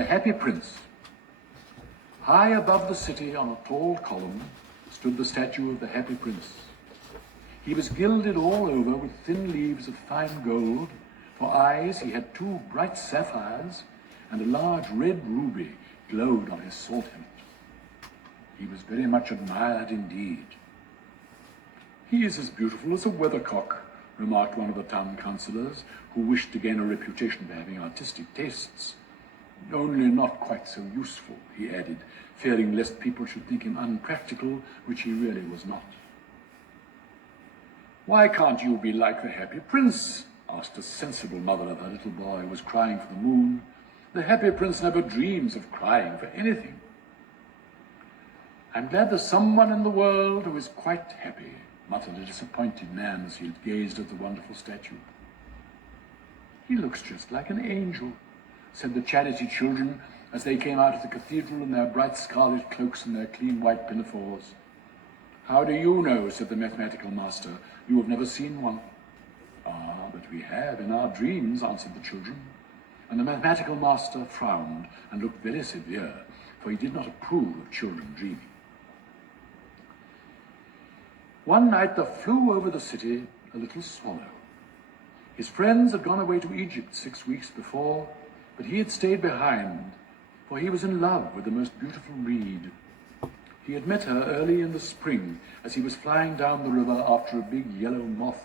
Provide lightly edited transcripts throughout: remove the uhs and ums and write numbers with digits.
The Happy Prince. High above the city on a tall column stood the statue of the Happy Prince. He was gilded all over with thin leaves of fine gold. For eyes he had 2 bright sapphires, and a large red ruby glowed on his sword hilt. He was very much admired indeed. "He is as beautiful as a weathercock," remarked one of the town councillors, who wished to gain a reputation for having artistic tastes. "Only not quite so useful," he added, fearing lest people should think him unpractical, which he really was not. "Why can't you be like the Happy Prince?" asked a sensible mother of her little boy who was crying for the moon. "The Happy Prince never dreams of crying for anything." "I'm glad there's someone in the world who is quite happy," muttered a disappointed man as he gazed at the wonderful statue. "He looks just like an angel," said the charity children as they came out of the cathedral in their bright scarlet cloaks and their clean white pinafores. "How do you know?" said the mathematical master. "You have never seen one." "Ah, but we have in our dreams," answered the children. And the mathematical master frowned and looked very severe, for he did not approve of children dreaming. One night there flew over the city a little swallow. His friends had gone away to Egypt 6 weeks before, but he had stayed behind, for he was in love with the most beautiful reed. He had met her early in the spring as he was flying down the river after a big yellow moth,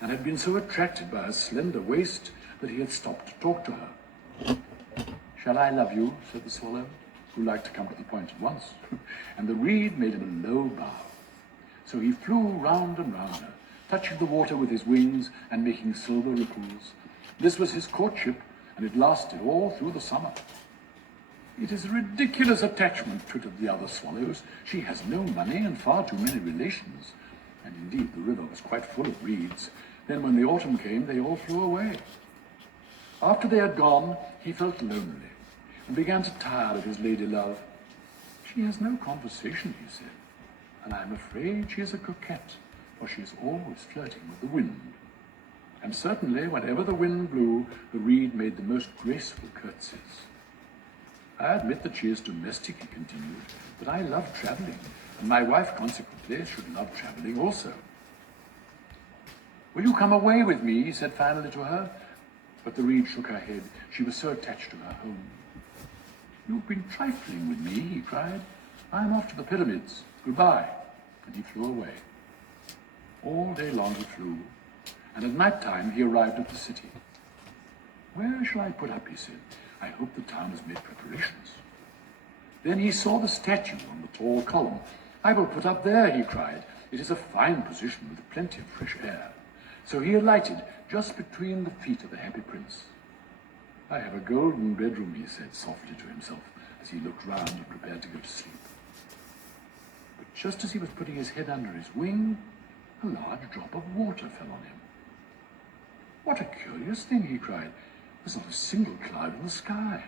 and had been so attracted by her slender waist that he had stopped to talk to her. "Shall I love you?" said the swallow, who liked to come to the point at once, and the reed made him a low bow. So he flew round and round her, touching the water with his wings and making silver ripples. This was his courtship, and it lasted all through the summer. "It is a ridiculous attachment," twittered the other swallows. "She has no money and far too many relations." And indeed the river was quite full of reeds. Then when the autumn came, they all flew away. After they had gone, he felt lonely and began to tire of his lady love. "She has no conversation," he said, "and I am afraid she is a coquette, for she is always flirting with the wind." And certainly, whenever the wind blew, the reed made the most graceful curtsies. "I admit that she is domestic," he continued, "but I love traveling, and my wife consequently should love traveling also." "Will you come away with me?" he said finally to her. But the reed shook her head. She was so attached to her home. "You've been trifling with me," he cried. "I am off to the pyramids. Goodbye." And he flew away. All day long he flew, and at night time he arrived at the city. "Where shall I put up?" he said. "I hope the town has made preparations." Then he saw the statue on the tall column. "I will put up there," he cried. "It is a fine position with plenty of fresh air." So he alighted just between the feet of the Happy Prince. "I have a golden bedroom," he said softly to himself as he looked round and prepared to go to sleep. But just as he was putting his head under his wing, a large drop of water fell on him. "What a curious thing," he cried. "There's not a single cloud in the sky.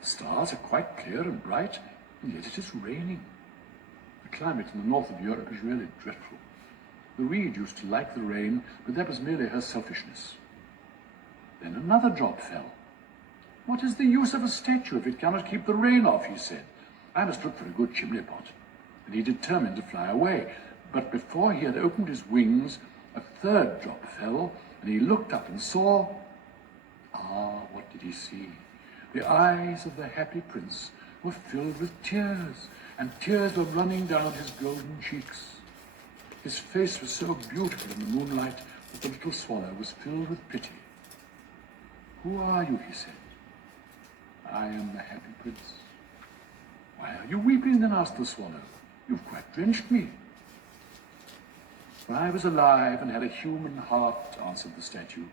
The stars are quite clear and bright, and yet it is raining." The climate in the north of Europe is really dreadful. The reed used to like the rain, but that was merely her selfishness. Then another drop fell. "What is the use of a statue if it cannot keep the rain off?" he said. "I must look for a good chimney pot." And he determined to fly away. But before he had opened his wings, a third drop fell, and he looked up and saw... what did he see? The eyes of the Happy Prince were filled with tears, and tears were running down his golden cheeks. His face was so beautiful in the moonlight that the little swallow was filled with pity. "Who are you?" he said. "I am the Happy Prince." "Why are you weeping then?" asked the swallow. "You've quite drenched me." "When I was alive and had a human heart," answered the statue,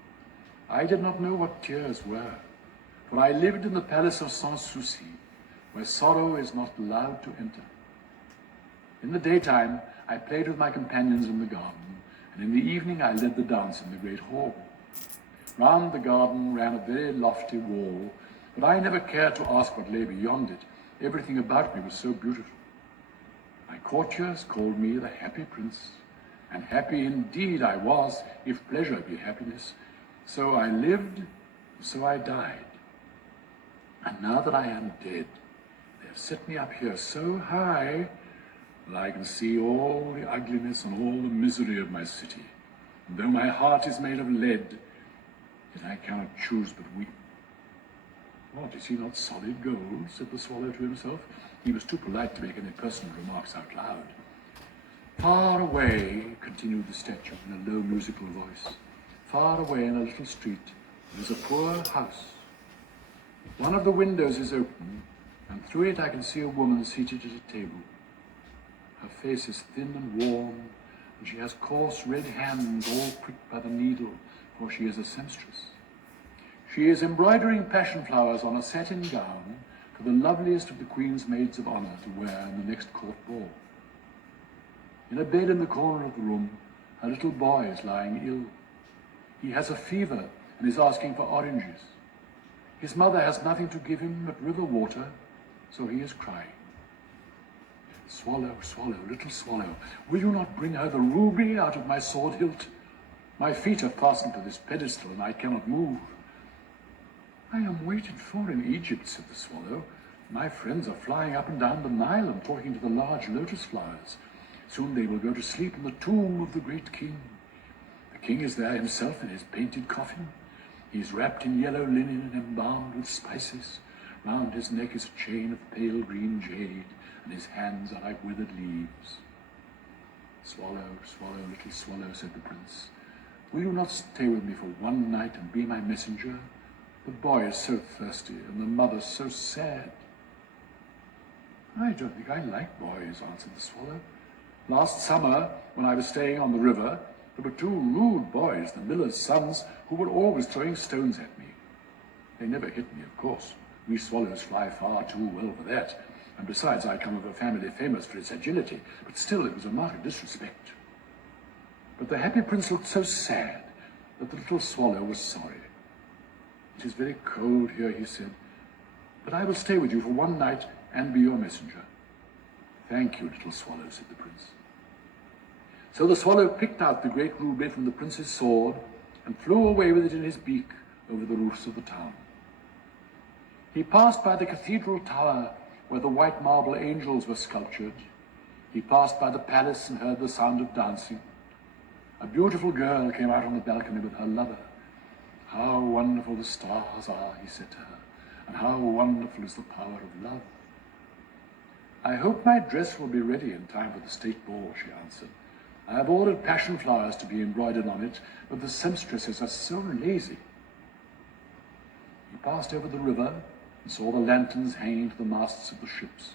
"I did not know what tears were, for I lived in the palace of Sans Souci, where sorrow is not allowed to enter. In the daytime, I played with my companions in the garden, and in the evening I led the dance in the great hall. Round the garden ran a very lofty wall, but I never cared to ask what lay beyond it. Everything about me was so beautiful. My courtiers called me the Happy Prince, and happy indeed I was, if pleasure be happiness. So I lived, so I died. And now that I am dead, they have set me up here so high that I can see all the ugliness and all the misery of my city. And though my heart is made of lead, yet I cannot choose but weep. What, is he not solid gold? Said the swallow to himself. He was too polite to make any personal remarks out loud. Far away, continued the statue in a low musical voice, far away in a little street, there is a poor house. One of the windows is open, and through it I can see a woman seated at a table. Her face is thin and worn, and she has coarse red hands all pricked by the needle, for she is a seamstress. She is embroidering passion flowers on a satin gown for the loveliest of the Queen's maids of honor to wear in the next court ball. In a bed in the corner of the room, a little boy is lying ill. He has a fever and is asking for oranges. His mother has nothing to give him but river water, so he is crying. Swallow, swallow, little swallow, will you not bring her the ruby out of my sword hilt? My feet are fastened to this pedestal and I cannot move. I am waited for in Egypt, said the swallow. My friends are flying up and down the Nile and talking to the large lotus flowers. Soon they will go to sleep in the tomb of the great king. The king is there himself in his painted coffin. He is wrapped in yellow linen and embalmed with spices. Round his neck is a chain of pale green jade, and his hands are like withered leaves. Swallow, swallow, little swallow, said the prince. Will you not stay with me for one night and be my messenger? The boy is so thirsty, and the mother so sad. I don't think I like boys, answered the swallow. Last summer, when I was staying on the river, there were two rude boys, the miller's sons, who were always throwing stones at me. They never hit me, of course. We swallows fly far too well for that. And besides, I come of a family famous for its agility, but still it was a marked disrespect. But the happy prince looked so sad that the little swallow was sorry. It is very cold here, he said, but I will stay with you for one night and be your messenger. Thank you, little swallow, said the prince. So the swallow picked out the great ruby from the prince's sword and flew away with it in his beak over the roofs of the town. He passed by the cathedral tower where the white marble angels were sculptured. He passed by the palace and heard the sound of dancing. A beautiful girl came out on the balcony with her lover. How wonderful the stars are, he said to her, and how wonderful is the power of love. I hope my dress will be ready in time for the state ball, she answered. I have ordered passion flowers to be embroidered on it, but the seamstresses are so lazy. He passed over the river and saw the lanterns hanging to the masts of the ships.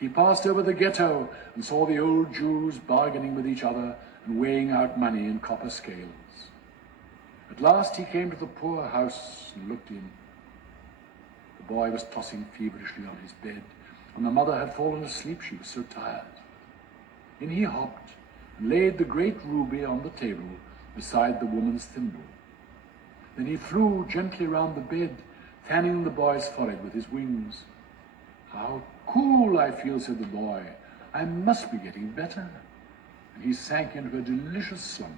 He passed over the ghetto and saw the old Jews bargaining with each other and weighing out money in copper scales. At last he came to the poor house and looked in. The boy was tossing feverishly on his bed, and the mother had fallen asleep, she was so tired. In he hopped and laid the great ruby on the table beside the woman's thimble. Then he flew gently round the bed, fanning the boy's forehead with his wings. How cool I feel, said the boy. I must be getting better. And he sank into a delicious slumber.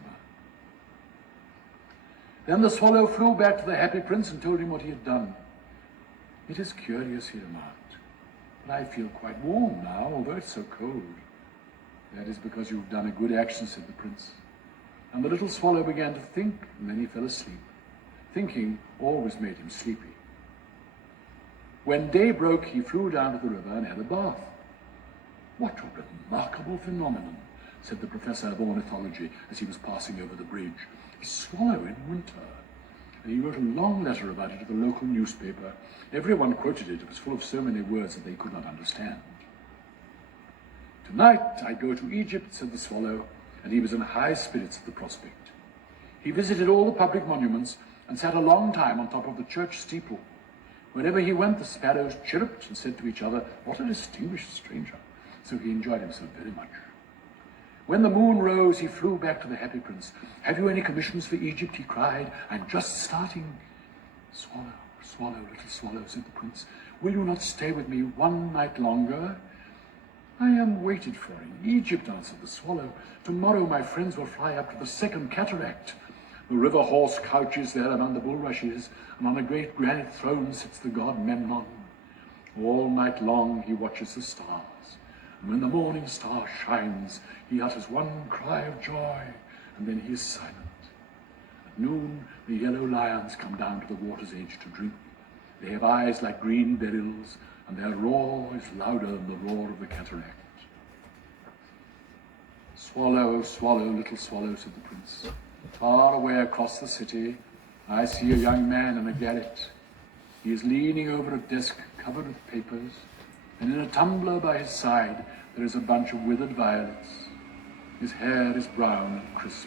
Then the swallow flew back to the happy prince and told him what he had done. It is curious, he remarked, but I feel quite warm now, although it's so cold. That is because you've done a good action, said the prince. And the little swallow began to think, and then he fell asleep. Thinking always made him sleepy. When day broke, he flew down to the river and had a bath. What a remarkable phenomenon, said the professor of ornithology as he was passing over the bridge. A swallow in winter. And he wrote a long letter about it to the local newspaper. Everyone quoted it. It was full of so many words that they could not understand. Tonight I go to Egypt, said the swallow, and he was in high spirits at the prospect. He visited all the public monuments and sat a long time on top of the church steeple. Wherever he went, the sparrows chirruped and said to each other, what a distinguished stranger. So he enjoyed himself very much. When the moon rose, he flew back to the happy prince. Have you any commissions for Egypt, he cried. I'm just starting. Swallow, swallow, little swallow, said the prince. Will you not stay with me one night longer? I am waited for in Egypt, answered the swallow. Tomorrow my friends will fly up to the second cataract. The river horse couches there among the bulrushes, and on a great granite throne sits the god Memnon. All night long he watches the stars, and when the morning star shines, he utters one cry of joy, and then he is silent. At noon, the yellow lions come down to the water's edge to drink. They have eyes like green beryls, and their roar is louder than the roar of the cataract. Swallow, swallow, little swallow, said the prince. Far away across the city, I see a young man in a garret. He is leaning over a desk covered with papers, and in a tumbler by his side there is a bunch of withered violets. His hair is brown and crisp,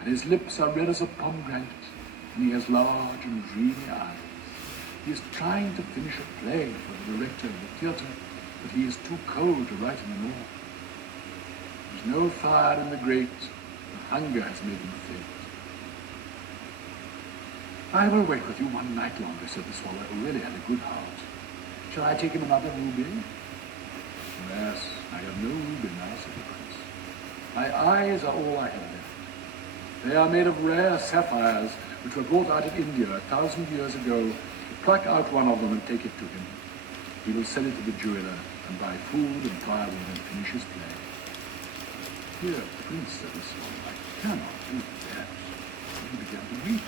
and his lips are red as a pomegranate, and he has large and dreamy eyes. He is trying to finish a play for the director of the theatre, but he is too cold to write any more. There's no fire in the grate, and hunger has made him faint. I will wait with you one night longer, said the swallow, who really had a good heart. Shall I take him another ruby? Yes, I have no ruby now, said the prince. My eyes are all I have left. They are made of rare sapphires, which were brought out of India 1,000 years ago. Pluck out one of them and take it to him. He will sell it to the jeweler and buy food and firewood and finish his play. Dear prince, said the swallow, I cannot do that. And he began to weep.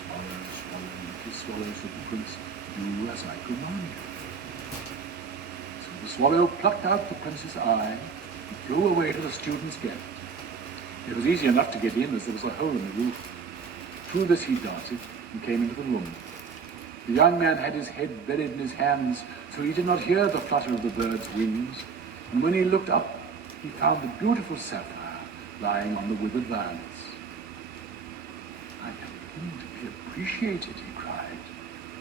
Swallow, swallow, little swallow, said the prince, do as I command you. So the swallow plucked out the prince's eye and flew away to the student's garret. It was easy enough to get in, as there was a hole in the roof. Through this he darted and came into the room. The young man had his head buried in his hands, so he did not hear the flutter of the bird's wings, and when he looked up, he found the beautiful sapphire lying on the withered violets. I am beginning to be appreciated, he cried.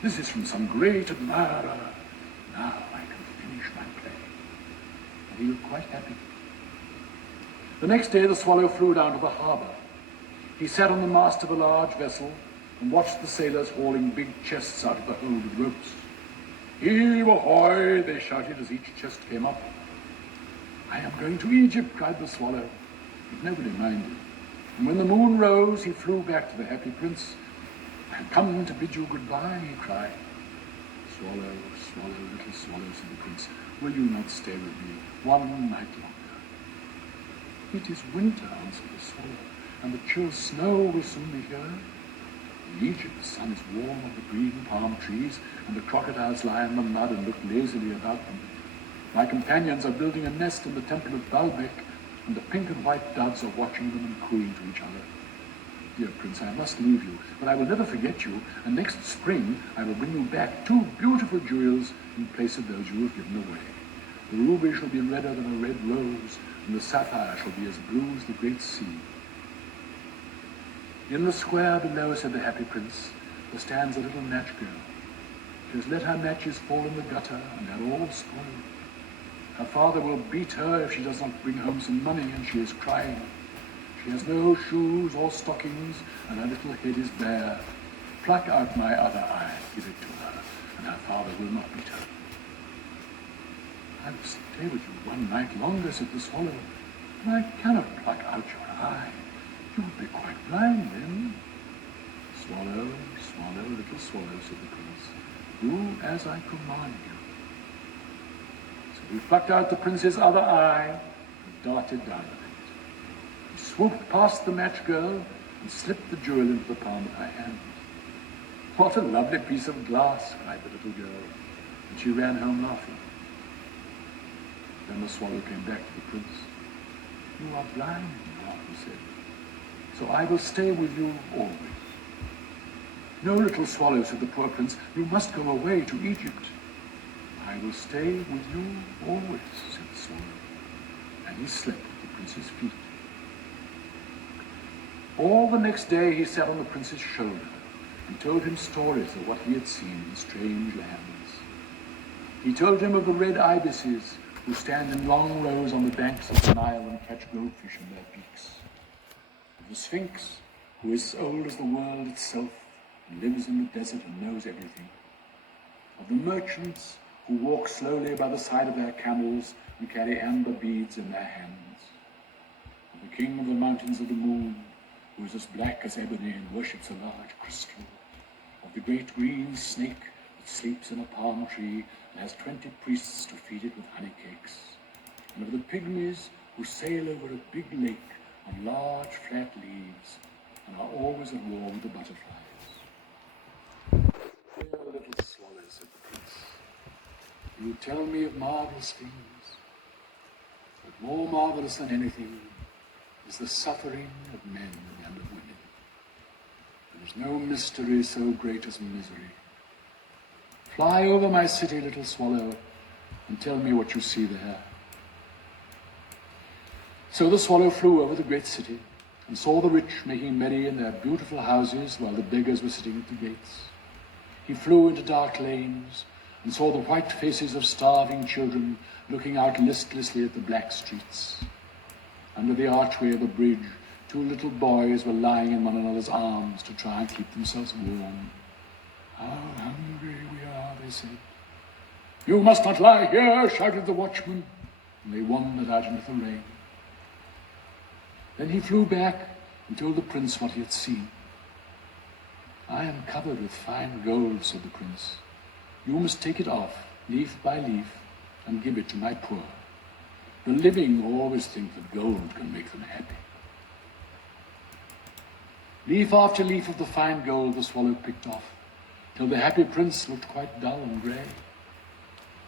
This is from some great admirer. Now I can finish my play. And he looked quite happy. The next day the swallow flew down to the harbour. He sat on the mast of a large vessel and watched the sailors hauling big chests out of the hold with ropes. Heave ahoy, they shouted as each chest came up. I am going to Egypt, cried the swallow, but nobody minded. And when the moon rose, he flew back to the happy prince. I have come to bid you goodbye, he cried. Swallow, swallow, little swallow, said the prince, will you not stay with me one night longer? It is winter, answered the swallow, and the chill snow will soon be here. In Egypt, the sun is warm on the green palm trees, and the crocodiles lie in the mud and look lazily about them. My companions are building a nest in the temple of Baalbek, and the pink and white doves are watching them and cooing to each other. Dear prince, I must leave you, but I will never forget you, and next spring I will bring you back 2 beautiful jewels in place of those you have given away. The ruby shall be redder than a red rose, and the sapphire shall be as blue as the great sea. In the square below, said the happy prince, there stands a little match girl. She has let her matches fall in the gutter, and they are all spoiled. Her father will beat her if she does not bring home some money, and she is crying. She has no shoes or stockings, and her little head is bare. Pluck out my other eye, give it to her, and her father will not beat her. I will stay with you one night longer, said the swallow, but I cannot pluck out your eye. You would be quite blind then. Swallow, swallow, little swallow, said the prince, do as I command you. So he plucked out the prince's other eye and darted down with it. He swooped past the match girl and slipped the jewel into the palm of her hand. What a lovely piece of glass, cried the little girl, and she ran home laughing. Then the swallow came back to the prince. You are blind now, he said, so I will stay with you always. No, little swallow, said the poor prince, you must go away to Egypt. I will stay with you always, said the swallow, and he slept at the prince's feet. All the next day he sat on the prince's shoulder and told him stories of what he had seen in strange lands. He told him of the red ibises who stand in long rows on the banks of the Nile and catch goldfish in their beaks. Of the Sphinx, who is as old as the world itself and lives in the desert and knows everything. Of the merchants who walk slowly by the side of their camels and carry amber beads in their hands. Of the king of the mountains of the moon, who is as black as ebony and worships a large crystal, of the great green snake that sleeps in a palm tree and has 20 priests to feed it with honey cakes, and of the pygmies who sail over a big lake on large flat leaves and are always at war with the butterflies. Dear little swallow, said the prince, you tell me of marvelous things, but more marvelous than anything is the suffering of men and of women. There is no mystery so great as misery. Fly over my city, little swallow, and tell me what you see there. So the swallow flew over the great city and saw the rich making merry in their beautiful houses while the beggars were sitting at the gates. He flew into dark lanes and saw the white faces of starving children looking out listlessly at the black streets. Under the archway of the bridge, 2 little boys were lying in one another's arms to try and keep themselves warm. How hungry we are, they said. You must not lie here, shouted the watchman, and they wandered out into the rain. Then he flew back and told the prince what he had seen. I am covered with fine gold, said the prince. You must take it off, leaf by leaf, and give it to my poor. The living always think that gold can make them happy. Leaf after leaf of the fine gold the swallow picked off, till the happy prince looked quite dull and grey.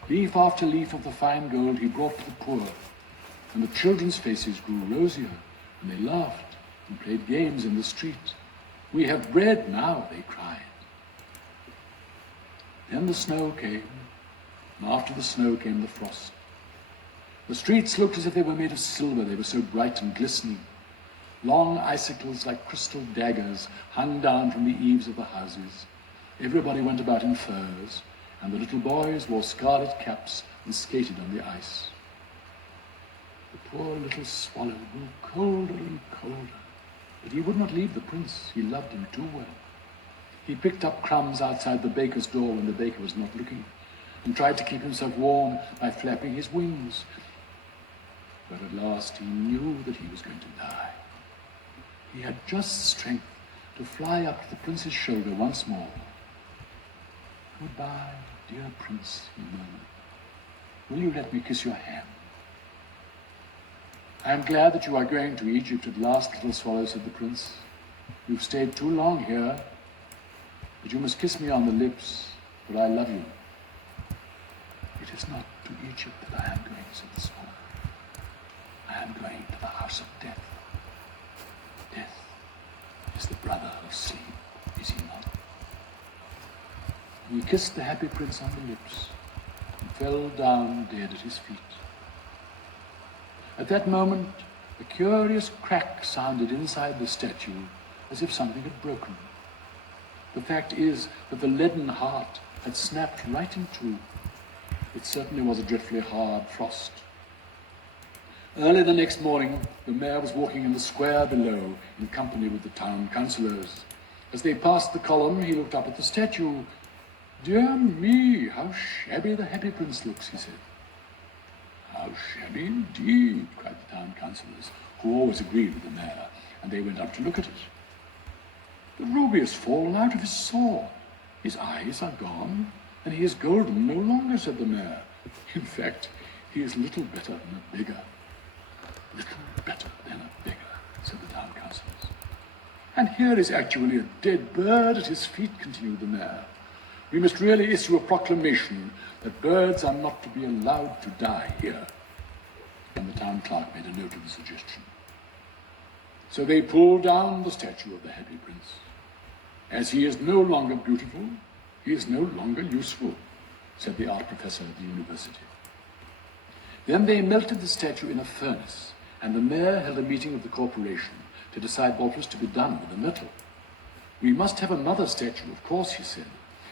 Leaf after leaf of the fine gold he brought to the poor, and the children's faces grew rosier, and they laughed and played games in the street. We have bread now, they cried. Then the snow came, and after the snow came the frost. The streets looked as if they were made of silver, they were so bright and glistening. Long icicles like crystal daggers hung down from the eaves of the houses. Everybody went about in furs, and the little boys wore scarlet caps and skated on the ice. The poor little swallow grew colder and colder, but he would not leave the prince. He loved him too well. He picked up crumbs outside the baker's door when the baker was not looking, and tried to keep himself warm by flapping his wings. But at last he knew that he was going to die. He had just strength to fly up to the prince's shoulder once more. Goodbye, dear prince, he murmured. Will you let me kiss your hand? I am glad that you are going to Egypt at last, little swallow, said the prince. You've stayed too long here, but you must kiss me on the lips, for I love you. It is not to Egypt that I am going, said the swallow. I am going to the house of death. Death is the brother of sleep, is he not? And he kissed the happy prince on the lips and fell down dead at his feet. At that moment, a curious crack sounded inside the statue as if something had broken. The fact is that the leaden heart had snapped right in two. It certainly was a dreadfully hard frost. Early the next morning, the mayor was walking in the square below in company with the town councillors. As they passed the column, he looked up at the statue. Dear me, how shabby the happy prince looks, he said. How shabby indeed, cried the town councillors, who always agreed with the mayor, and they went up to look at it. The ruby has fallen out of his sword. His eyes are gone, and he is golden no longer, said the mayor. In fact, he is little better than a beggar. Little better than a beggar, said the town councillors. And here is actually a dead bird at his feet, continued the mayor. We must really issue a proclamation that birds are not to be allowed to die here. And the town clerk made a note of the suggestion. So they pulled down the statue of the happy prince. As he is no longer beautiful, he is no longer useful, said the art professor at the university. Then they melted the statue in a furnace, and the mayor held a meeting of the corporation to decide what was to be done with the metal. We must have another statue, of course, he said,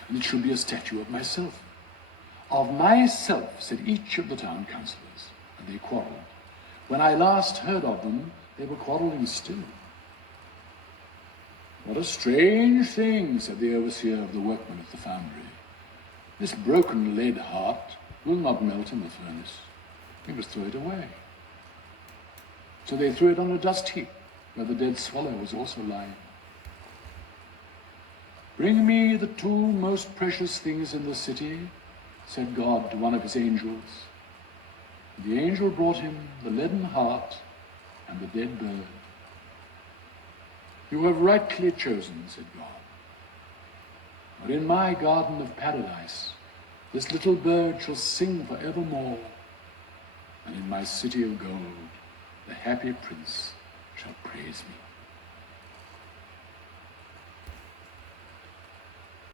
and it should be a statue of myself. Of myself, said each of the town councillors, and they quarrelled. When I last heard of them, they were quarrelling still. What a strange thing, said the overseer of the workmen at the foundry. This broken lead heart will not melt in the furnace. We must throw it away. So they threw it on a dust heap, where the dead swallow was also lying. "Bring me the two most precious things in the city," said God to one of his angels. And the angel brought him the leaden heart and the dead bird. "You have rightly chosen," said God. "For in my garden of paradise this little bird shall sing forevermore, and in my city of gold the happy prince shall praise me."